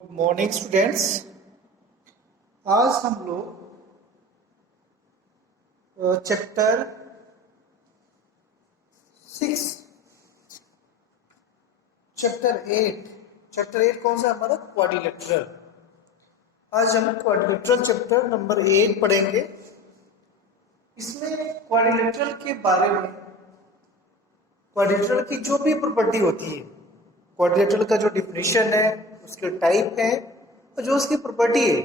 Good morning students. आज हम लोग चैप्टर 6 चैप्टर 8 कौन सा हमारा क्वाड्रिलेटरल। आज हम क्वाड्रिलेटरल चैप्टर नंबर 8 पढ़ेंगे। इसमें क्वाड्रिलेटरल के बारे में क्वाड्रिलेटरल की जो भी प्रॉपर्टी होती है, क्वाड्रिलेटरल का जो डिफिनेशन है, उसके टाइप है और जो उसकी प्रॉपर्टी है,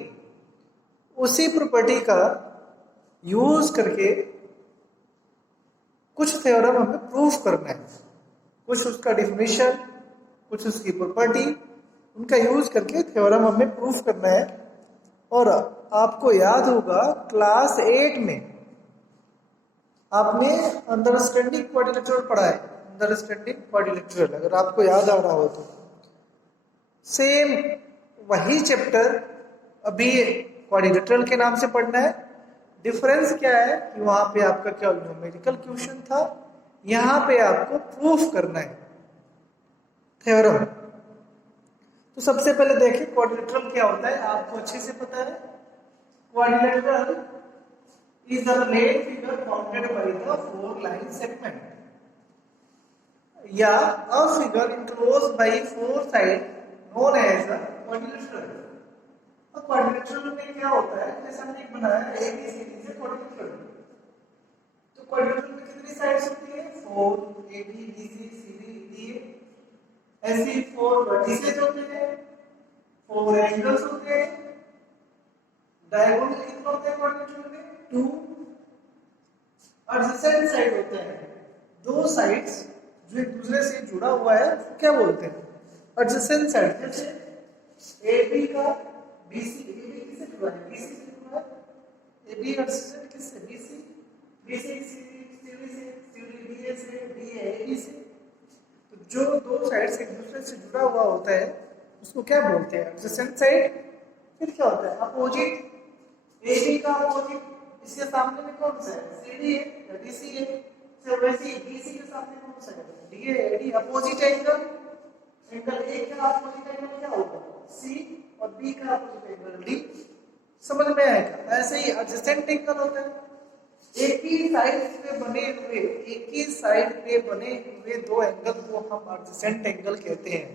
उसी प्रॉपर्टी का यूज करके कुछ थ्योरम हमें प्रूफ करना है। कुछ उसका डिफिनेशन, कुछ उसकी प्रॉपर्टी, उनका यूज करके थ्योरम हमें प्रूफ करना है। और आपको याद होगा क्लास 8 में आपने अंडरस्टैंडिंग क्वाड्रिलेटरल पढ़ा है। अंडरस्टैंडिंग क्वाड्रिलेटरल अगर आपको याद आ रहा हो तो सेम वही चैप्टर अभी क्वाड्रिलेटरल के नाम से पढ़ना है। डिफरेंस क्या है कि वहां पे आपका क्या न्यूमेरिकल क्वेश्चन था, यहां पे आपको प्रूफ करना है थ्योरम। तो सबसे पहले देखिए क्वाड्रिलेटरल क्या होता है, आपको अच्छे से पता है। Quadrilateral is a plane figure bounded by the four line segment या a figure enclosed by four sides known as a quadrilateral। अब क्वाड्रिलेटरल में क्या होता है, जैसे हमने एक बनाया ए बी सी डी से क्वाड्रिलेटरल। तो क्वाड्रिलेटरल में कितनी साइड्स होती है? 4 A B B C C D D. ऐसे 4 वर्टिसेस होते हैं, 4 एंगल्स होते हैं। डायगोनल कितना होता है क्वाड्रिलेटरल में? 2। एडजेसेंट साइड होते हैं, दो साइड्स जो एक दूसरे से जुड़ा हुआ है, उसको क्या बोलते हैं? Adjacent side. जैसे AB का BC, AB किससे जुड़ा है? BC से जुड़ा है। AB एडजेसेंट किससे? BC, BC CD से, CD DA से, DA AB से। तो जो दो साइड्स एक दूसरे से जुड़ा हुआ होता है उसको क्या बोलते हैं? Adjacent side. फिर क्या होता है? अपोजिट। AB का अपोजिट इसके सामने में कौन सा है? CD है या DC है। तो वैसे ही BC के सामने कौन सा है? DA AD। Opposite angle, angle A का अपोजिट एंगल क्या होगा? C और B का अपोजिट एंगल D। समझ में आएगा? ऐसे ही एडजेसेंट एंगल होता है, एक ही साइड पे बने हुए दो एंगल को हम एडजेसेंट एंगल कहते हैं।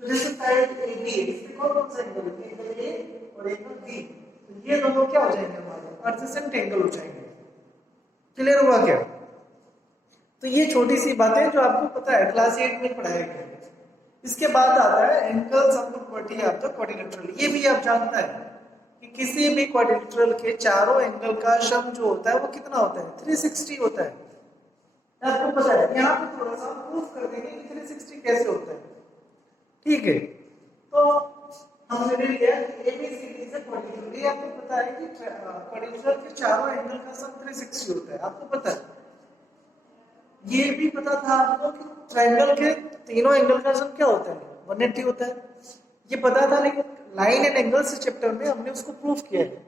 तो जैसे साइड AB है, इसमें कौन सा एंगल है? एंगल A और एंगल B। तो ये दोनों क्या हो जाएंगे? हमारे एडजेसेंट एंगल हो जाएंगे। क्लियर हुआ क्या? तो ये छोटी सी बातें जो आपको पता है, क्लास 8 में पढ़ाया गया। इसके बाद आता है angles of the property of the quadrilateral. ये भी आप जानता है कि किसी भी क्वाड्रिलेटरल के चारों एंगल का सम जो होता है वो कितना होता है? 360 होता है। आपको पता है, यहाँ पे थोड़ा सा प्रूफ कर देंगे कि 360 कैसे होता है। ठीक है, तो हमने ले लिया ABCD से क्वाड्रिलेटरल। ये आपको पता है कि क्वाड्रिलेटरल के चारों एंगल का सम 360 होता है, आपको पता है। ये भी पता था आपको कि ट्रायंगल के तीनों एंगल का सम क्या होता है? 180 होता है। ये पता था, लेकिन लाइन एंड एंगल्स चैप्टर में हमने उसको प्रूफ किया है।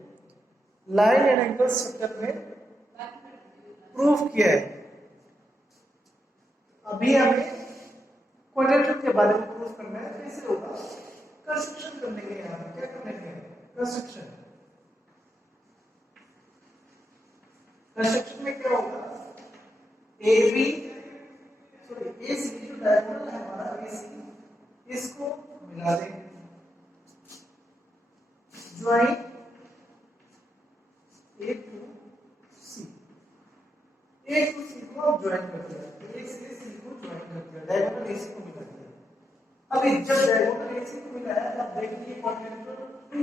लाइन एंड एंगल्स चैप्टर में प्रूफ किया है। अभी हमें क्वाड्रिलेटरल के बारे में प्रूफ करना है। कैसे होगा? कंस्ट्रक्शन करने के, यहाँ क्या करने के? कंस्ट्रक्शन। कंस्ट्रक्शन में क्या होगा? AB सॉरी AC जो डायगोनल है हमारा AC, इसको मिला दें, join A to C। A to C को आप ज्वाइन कर दिया, A से C को ज्वाइन कर दिया, डायगोनल AC को मिला दिया। अभी जब डायगोनल AC को मिलाया तब देखिए क्वाड्रिलेटरल टू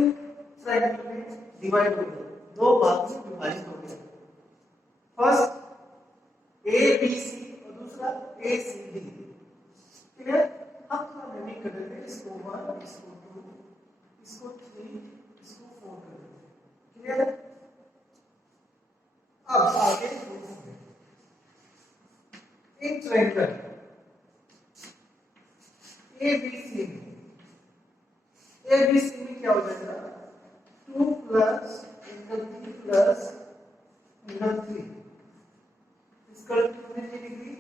ट्रायंगल में डिवाइड हो गया, दो भाग में विभाजित हो गया। फर्स्ट ABC और दूसरा ACD। क्लियर? हम थोड़ा नेमिंग कर देते हैं, इसको 1, इसको 2, इसको 3, इसको 4 कर देते हैं। क्लियर है? अब आगे एक ट्रायंगल ABC में क्या हो जाएगा? 2 plus angle 3 plus angle 3 equal to 90 degree.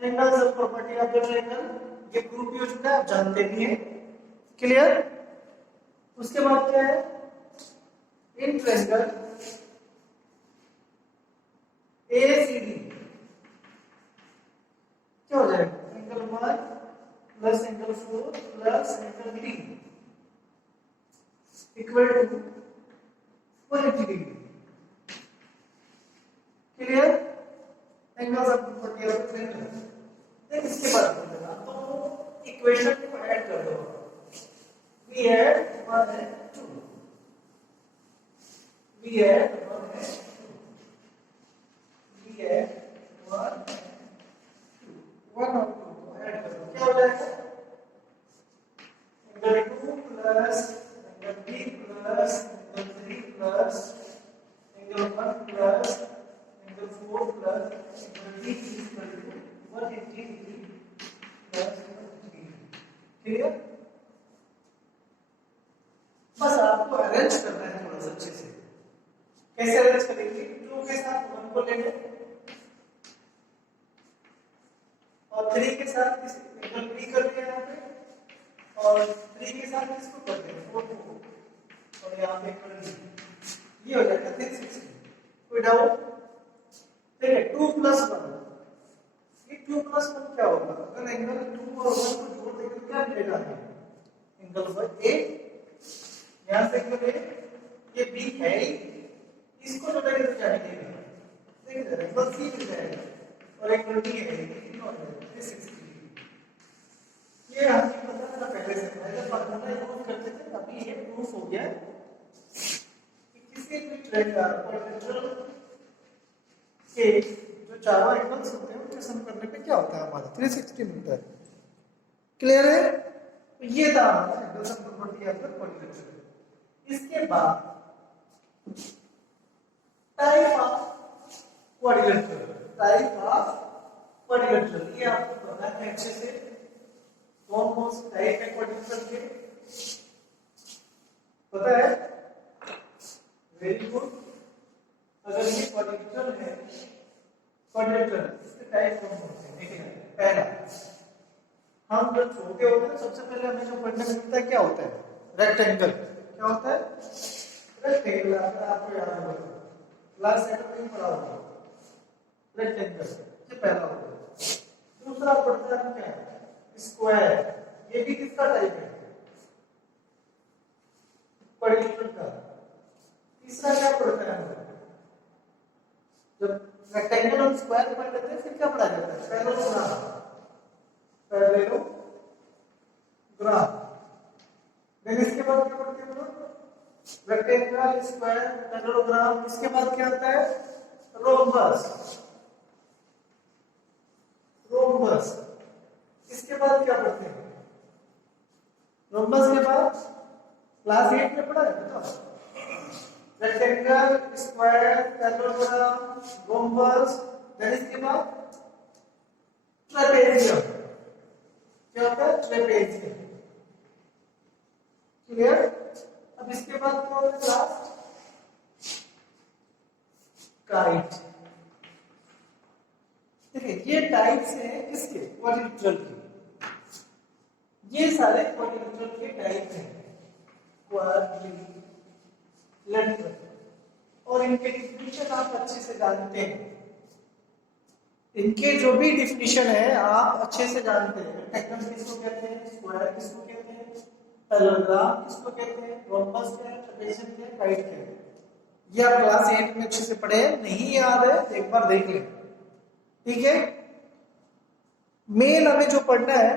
Angles of property of the triangle ये प्रूफ भी हो चुका है, आप जानते भी हैं। क्लियर? उसके बाद क्या है, इन ट्रायंगल ACD क्या हो जाएगा, angle 1 plus angle 4 plus angle 3 equal to 180 degree. Clear? Angles आपको पता है। इसके बाद तो इक्वेशन को ऐड कर दो, we add 1 and 2, we add 1 and 2, we add 1 and 2, 1 और 2 को ऐड कर दो, क्या हो जाएगा, angle 2 plus angle 3 plus angle 3 plus angle 1 plus angle 4 plus angle 3 equal to 180 degree plus 180 degree. Clear? बस आपको अरेंज करना है थोड़ा सा अच्छे से। कैसे अरेंज करेंगे, 2 के साथ 1 को ले लें और 3 के साथ एंगल 3 कर दिया यहाँ पे, और 3 के साथ किसको कर दें, 4 को, और यहाँ पे कर दिया, ये हो जाएगा 360। कोई डाउट? ठीक है, 2 प्लस 1, ये 2 प्लस 1 क्या होगा, अगर एंगल 2 और 1 को जोड़ देंगे तो क्या मिलेगा, एंगल 8, यहाँ से एंगल 8, ये B है ही, इसको जोड़ेंगे तो क्या मिलेगा, देखिए एंगल C मिल जाएगा, और एंगल D है, कितना हो जाएगा 360। ये हमें पता था पहले से, पहले फार्मूला यूज करते थे, अभी ये प्रूफ हो गया कि किसी भी ट्रायंगल के जो चारों एंगल्स होते हैं उनके सम करने पे क्या होता है, हमारा 360 मिलता है। क्लियर है? तो ये था हमारा angle sum property after quadrilateral. इसके बाद type of quadrilateral, type of quadrilateral, ये आपको पता है अच्छे से, कौन कौन से टाइप है क्वाड्रिलेटरल के, पता है? Very good. अगर ये क्वाड्रिलेटरल है, क्वाड्रिलेटरल इसके टाइप कौन कौन से, देखिए पहला, हम जब छोटे होते हैं सबसे पहले हमें जो पढ़ने को मिलता है क्या होता है, रेक्टेंगल। क्या होता है, रेक्टेंगल। अगर आपको याद होगा क्लास 7 में पढ़ा होगा रेक्टेंगल, ये पहला होता है। दूसरा पढ़ता है क्या, स्क्वायर, ये भी किसका टाइप है, क्वाड्रिलेटरल का। तीसरा क्या पढ़ता है, जब रेक्टेंगल और स्क्वायर पढ़ लेते हैं फिर क्या पढ़ा जाता है, पैरेललोग्राम, पैरेललोग्राम। देन इसके बाद क्या पढ़ते हैं लोग, रेक्टेंगल, स्क्वायर, पैरेललोग्राम। इसके बाद क्या आता है, रोम्बस, रोम्बस। इसके बाद क्या पढ़ते हैं, रोम्बस के बाद क्लास 8 में पढ़ा है बताओ, rectangle, square, parallelogram, rhombus. Then इसके बाद ट्रेपेजियम, क्या होता है, ट्रेपेजियम। क्लियर? अब इसके बाद क्या होता है, लास्ट काइट। देखिए ये टाइप्स हैं किसके, क्वाड्रिलेटरल के। ये सारे क्वाड्रिलेटरल के टाइप हैं, क्वाड्रिलेटरल, और इनके डिफिनीशन आप अच्छे से जानते हैं। इनके जो भी डिफिनीशन है आप अच्छे से जानते हैं। रेक्टेंगल किसको कहते हैं, स्क्वायर किसको कहते हैं, पैरेललोग्राम किसको कहते हैं, रोम्बस क्या है, ट्रेपेजियम क्या है, काइट क्या है। ये आप क्लास 8 में अच्छे से पढ़े, नहीं याद है तो एक बार देख लें, ठीक है। मेन हमें जो पढ़ना है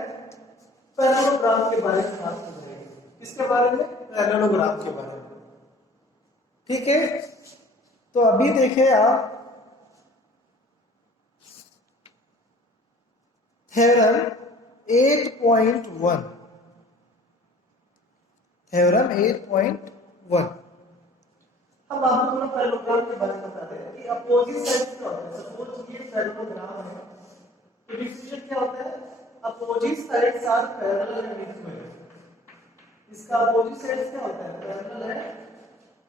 पैरेललोग्राम के बारे में बात कर रहे हैं। किसके बारे में, पैरेललोग्राम के बारे में, ठीक है। तो अभी देखें आप थ्योरम 8.1, थ्योरम 8.1। हम आपको थोड़ा पैरेललोग्राम के बारे में बता रहे हैं कि अपोजिट साइड क्या होता है। सपोज ये पैरेललोग्राम है तो डिफिनीशन क्या होता है, opposite sides are parallel and equal. इसका अपोजिट साइड्स क्या होता है, पैरेलल एंड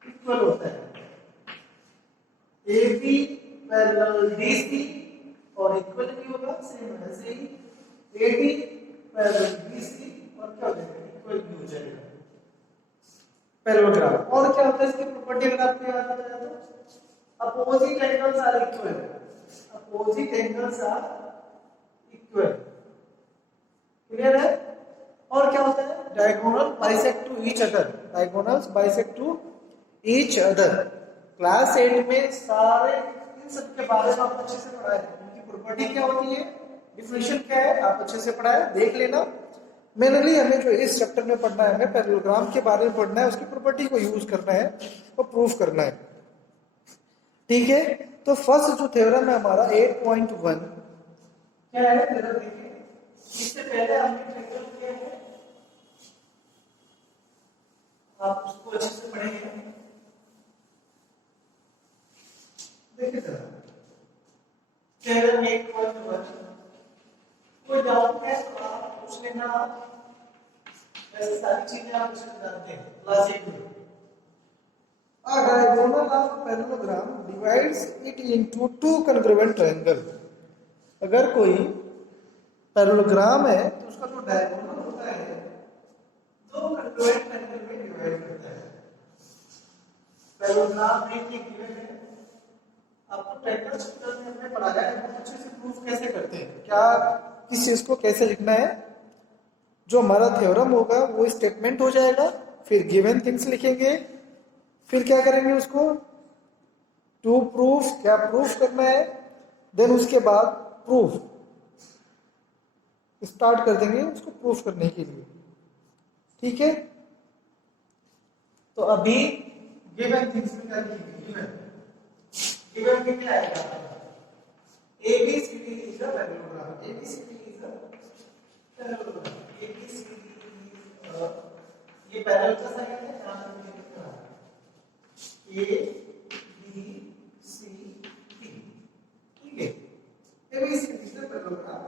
इक्वल होता है। AB पैरेलल DC और इक्वल भी होगा, सेम वैसे ही AD पैरेलल बीसी और क्या हो जाएगा इक्वल बी हो जाएगा पैरेललोग्राम। और क्या होता है इसकी प्रॉपर्टी अगर आपको याद आ जाए तो opposite angles are equal, opposite angles are equal, clear है। और क्या होता है diagonal bisect to each other, diagonals bisect to each other. Class 8 में सारे इन सब के बारे में आप अच्छे से पढ़ा है, उनकी प्रॉपर्टी क्या होती है, डिफिनेशन क्या है, आप अच्छे से पढ़ा है, देख लेना। मेनली हमें जो इस चैप्टर में पढ़ना है, हमें पैरेललोग्राम के बारे में पढ़ना है, उसकी प्रॉपर्टी को यूज करना है और प्रूफ करना है, ठीक है। तो फर्स्ट जो थ्योरम है हमारा 8.1 क्या है, जरा देखिए। इससे पहले हमने ट्रायंगल किया है, आप उसको अच्छे से पढ़ेंगे। देखिए जरा थ्योरम 8.1 कोई डाउट है तो आप पूछ लेना, ऐसी सारी चीजें आप उसमें जानते हैं क्लास 8 में। A diagonal of parallelogram divides it into two congruent triangle। अगर कोई पैरेललोग्राम है तो उसका जो डायगोनल होता है दो congruent triangle में डिवाइड करता है। पैरेललोग्राम में एक गिवन है, आपको ट्रायंगल चैप्टर में हमने पढ़ाया है, हम अच्छे से प्रूफ कैसे करते हैं, क्या किस चीज को कैसे लिखना है। जो हमारा थ्योरम होगा वो स्टेटमेंट हो जाएगा, फिर गिवन थिंग्स लिखेंगे, फिर क्या करेंगे उसको टू प्रूफ, क्या प्रूफ करना है, देन उसके बाद प्रूफ स्टार्ट कर देंगे उसको प्रूफ करने के लिए, ठीक है। तो अभी गिवन थिंग्स में क्या लिखेंगे, गिवन में क्या आएगा, ABCD is a parallelogram, ABCD is a parallelogram, ABCD is ये पैरेलल का साइन है, यहां पे लिख रहा है ABCD, ठीक है। ABCD is a parallelogram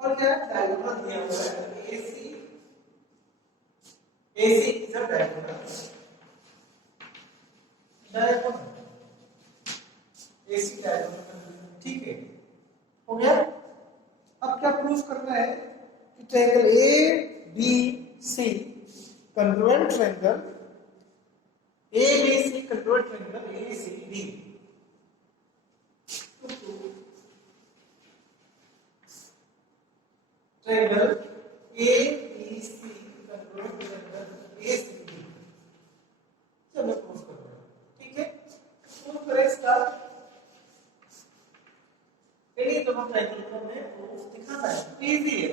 और क्या डायगोनल दिया हुआ है AC is a diagonal, diagonal AC diagonal, ठीक है, हो गया। अब क्या प्रूफ करना है कि triangle ABC congruent triangle, ABC congruent triangle ACD। Triangle ABC congruent triangle ACD, चलो प्रूफ करते हैं, ठीक है। प्रूफ करें स्टार्ट। ये दोनों ट्रायंगल को हमें प्रूफ दिखाना है, इजी है।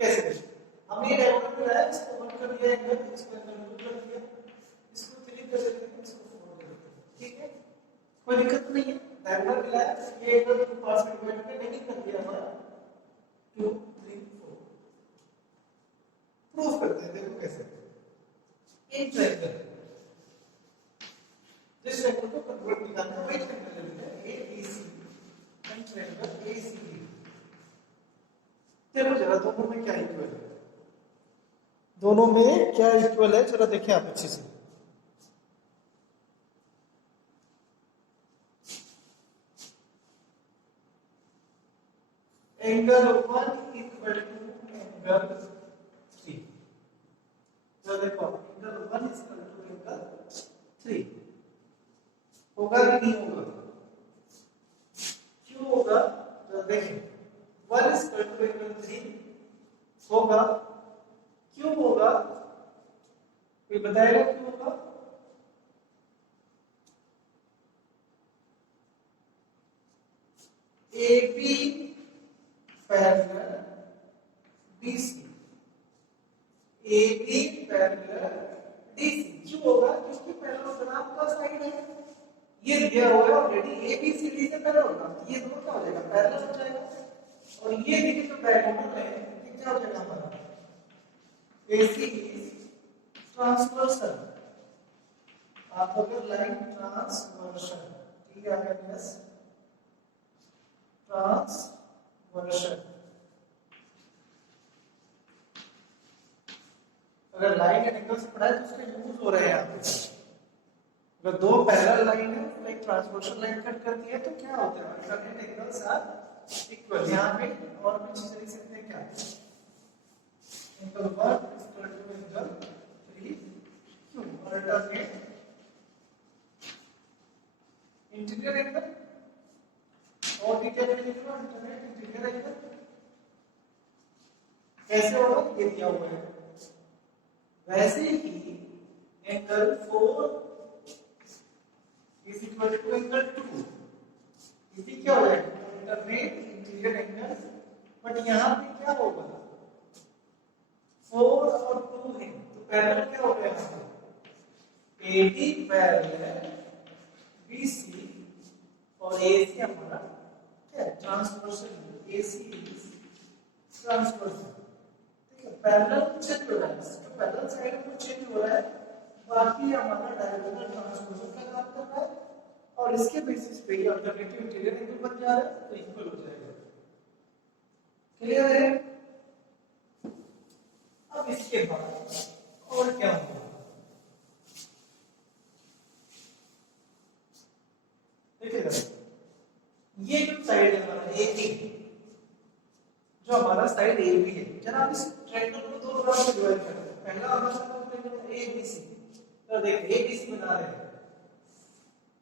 कैसे करें, हमने डायगोनल पे लाया, इसको 1 कर दिया एंगल, इसको एंगल 2 कर दिया, इसको 3 कर देते हैं, इसको 4 कर देते हैं, ठीक है, कोई दिक्कत नहीं है। डायगोनल पे लाया, ये एंगल 2 पार्ट्स में डिवाइड करके नहीं कर दिया हमारा 2 3 4। प्रूफ करते हैं, देखो कैसे। इन ट्रायंगल जिस ट्रायंगल को कन्वर्ट निकालना है वही ट्रायंगल लेते हैं ABC, ट्रायंगल ACD। चलो जरा दोनों में क्या इक्वल है, दोनों में क्या इक्वल है जरा देखें आप अच्छे से। एंगल 1 इक्वल टू एंगल 3, तो देखो एंगल 1 इक्वल टू एंगल 3 होगा कि नहीं होगा, क्यों होगा, तो देखें 1 इक्वल टू एंगल 3 होगा, क्यों होगा, कोई बताएगा क्यों होगा। AB parallel BC, AB parallel DC, क्यों होगा, क्योंकि पैरेललोग्राम का साइड है, ये दिया हुआ है ऑलरेडी ABCD से पैरेललोग्राम, ये दोनों क्या हो जाएगा पैरेलल हो जाएगा। और ये देखिए जो डायगोनल है ये क्या हो जाएगा हमारा AC is ट्रांसवर्सल, आप अगर लाइन ट्रांसवर्शन TRNS ट्रांसवर्शन, अगर लाइन एंड एंगल से पढ़ा है तो उसके यूज हो रहे हैं यहाँ पे। अगर दो पैरेलल लाइन है तो एक ट्रांसवर्सल लाइन कट करती है तो क्या होता है, अल्टरनेट एंगल्स आर इक्वल। यहाँ पे और भी चीजें लिख सकते हैं क्या, angle 1 is equal to angle 3 क्यों अल्टरनेट इंटीरियर एंगल और डिटेल में लिखना अल्टरनेट इंटीरियर एंगल कैसे होगा ये दिया हुआ है। वैसे ही angle 4 is equal to angle 2 इसी क्या हो जाएगा अल्टरनेट इंटीरियर एंगल बट यहाँ पे क्या होगा 4 और 2 है तो पैरेलल क्या हो गया AD पैरेलल BC और AC हमारा क्या ट्रांसवर्सल AC इज ट्रांसवर्सल ठीक है पैरेलल चेंज हो रहा है तो पैरेलल साइड में चेंज हो रहा है बाकी हमारा डायगोनल ट्रांसवर्सल का काम कर रहा है और इसके बेसिस पे ये अल्टरनेटिव इंटीरियर एंगल बन जा रहा है तो इक्वल हो जाएगा। क्लियर है। अब इसके बाद और क्या होगा देखिएगा ये जो साइड है हमारा AB जो हमारा साइड AB है जनाब इस ट्रायंगल को दो भाग में डिवाइड करते हैं पहला हमारा ट्रायंगल ABC तो देखिए ABC बना रहे हैं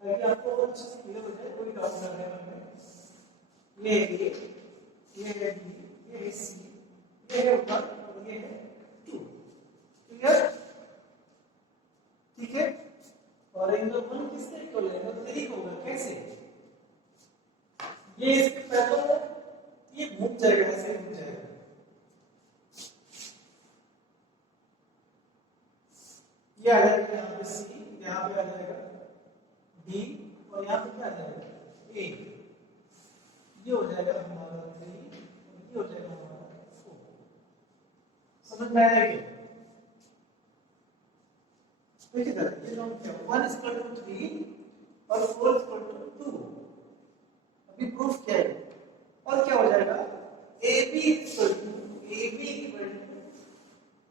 ताकि आपको अच्छे से क्लियर हो जाए कोई डाउट ना रहे मन में ये A ये है B ये है C ये है 1 और ये है 2 क्लियर ठीक है और एंगल 1 किसके इक्वल है एंगल 3 होगा कैसे ये इसके पैरेलल है ये घूम जाएगा ऐसे घूम जाएगा ये आ जाएगा यहाँ पे C यहाँ पे आ जाएगा D और यहाँ पे क्या आ जाएगा A ये हो जाएगा हमारा 3 और ये हो जाएगा हमारा 4 समझ में आया क्या देखिए जरा ये जो क्या 1 is equal to 3 और 4 is equal to 2 अभी प्रूफ क्या है और क्या हो जाएगा AB equal to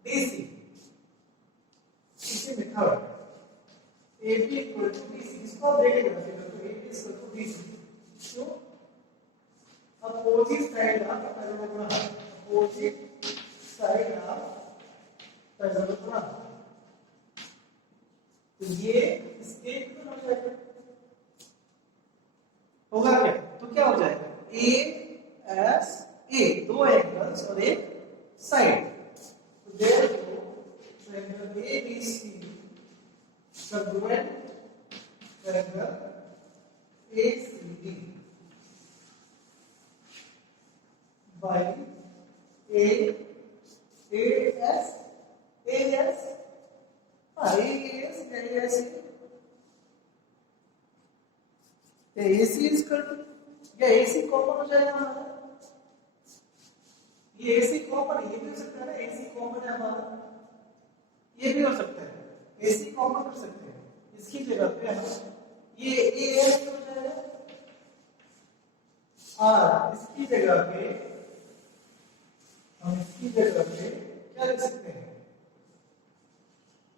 BC इसे लिखा हुआ AB equal to BC इसको आप देखेंगे तो AB is equal to BC तो अपोजिट साइड आप पैरेलल बना अपोजिट साइड आप पैरेलल बना तो ये इसके इक्वल हो जाएगा होगा क्या तो क्या हो जाएगा A दो एंगल्स और एक साइड तो therefore triangle ABC congruent triangle ACD by AAS AC is equal to या AC कॉमन हो जाएगा हमारा ये AC कॉमन ये भी हो सकता है ना AC कॉमन है हमारा ये भी हो सकता है AC कॉमन कर सकते हैं इसकी जगह पे हम ये AS हो जाएगा और इसकी जगह पे हम इसकी जगह पे क्या लिख सकते हैं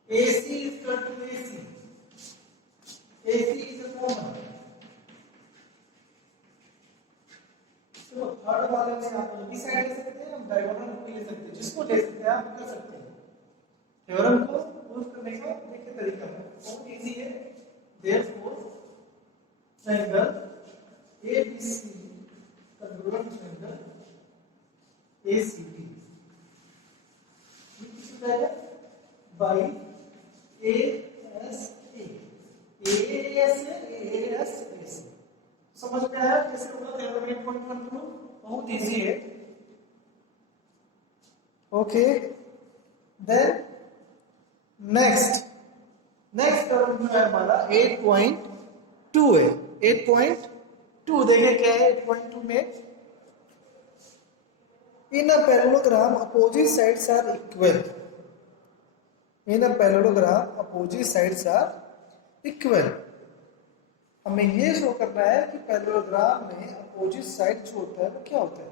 AC is equal to AC is a common तो थर्ड वाले में आप भी साइड ले सकते हैं हम डायगोनल भी ले सकते हैं जिसको ले सकते हैं आप कर सकते हैं थ्योरम को प्रूव करने का देखिए तरीका बहुत इजी है therefore triangle ABC congruent triangle ACD ये किस तरह है बाय AAS समझ में आया कैसे होगा थ्योरम 8.1 बहुत इजी है ओके देन नेक्स्ट थ्योरम जो है हमारा 8.2 है 8.2 देखें क्या है 8.2 में in a parallelogram opposite sides are equal in a parallelogram opposite sides are equal हमें ये शो करना है कि पैरेललोग्राम में अपोजिट साइड जो होता है वो क्या होता है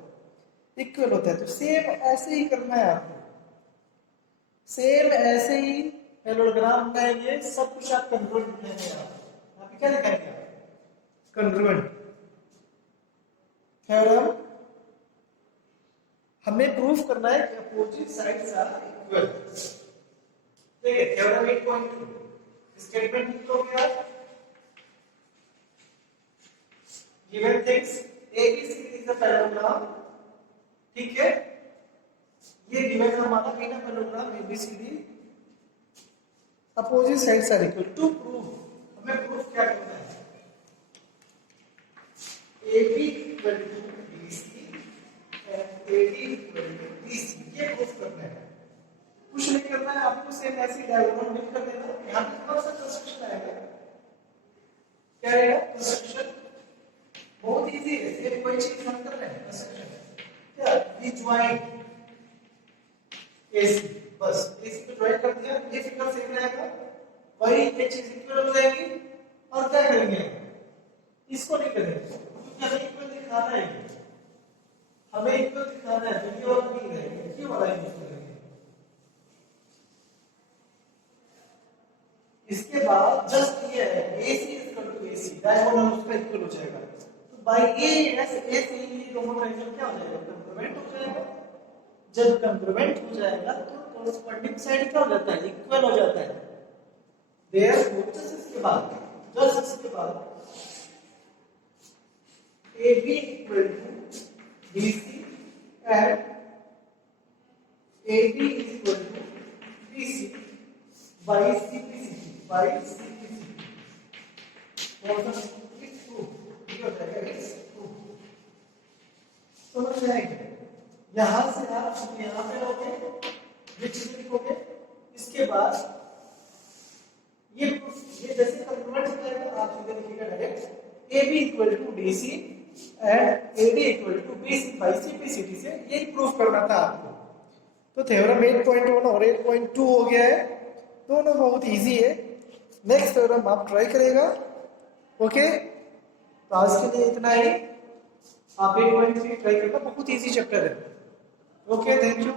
इक्वल होता है तो सेम ऐसे ही करना है आपको सेम ऐसे ही पैरेललोग्राम बनाएंगे सब कुछ आप कन्वर्ट लिखेंगे आप क्या लिखेंगे कन्वर्ट थ्योरम हमें प्रूफ करना है कि अपोजिट साइड्स आर इक्वल। देखिए थ्योरम 8.2 स्टेटमेंट लिख लो क्या, given things ABCD is a parallelogram, ठीक है, ये गिवन हमारा बिना parallelogram ABCD opposite sides are equal. To prove हमें प्रूफ क्या करना है, AB equal to BC and AD equal to BC, ये प्रूफ करना है। कुछ नहीं करना है आपको, सेम ऐसी डायग्राम लिख कर देना। यहां पे कौन सा कंस्ट्रक्शन आएगा, क्या आएगा कंस्ट्रक्शन, बहुत इजी है, ये कोई चीज हम कर रहे हैं कंस्ट्रक्शन क्या, बी ज्वाइन AC, बस AC को ज्वाइन कर दिया, ये फिगर सेम रहेगा, वही ये चीज इक्वल हो जाएगी। और क्या करेंगे, इसको नहीं करेंगे क्योंकि हमें इक्वल दिखाना है, हमें इक्वल दिखाना है, तो ये वाला नहीं रहेगा, ये वाला यूज करेंगे। इसके बाद जस्ट ये है AC equal to AC, diagonal उसका इक्वल हो जाएगा, तो बाय AC ये दोनों ट्रायंगल क्या हो जाएगा, कंप्लीमेंट हो जाएगा। जब कंप्लीमेंट हो जाएगा तो कॉरेस्पॉन्डिंग साइड क्या हो जाता है, इक्वल हो जाता है। देयरफॉर जस्ट इसके बाद AB equal to BC and AD equal to BC by CPCT, by CPCT it's true, ये हो जाएगा इट्स ट्रू। समझ जाएंगे, यहां से आप यहां पे रहोगे, ये चीज लिखोगे, इसके बाद ये जैसे कंप्लीमेंट हो जाएगा आप सीधे लिखिएगा direct AB equal to DC and AD equal to BC by CPCT से, ये प्रूफ करना था आपको। तो थ्योरम 8.1 और 8.2 हो गया है, दोनों बहुत इजी है। नेक्स्ट थ्योरम आप ट्राई करेगा, ओके। तो आज के लिए इतना ही, आप 8.3 ट्राई करना, बहुत इजी चैप्टर है। Okay, thank you.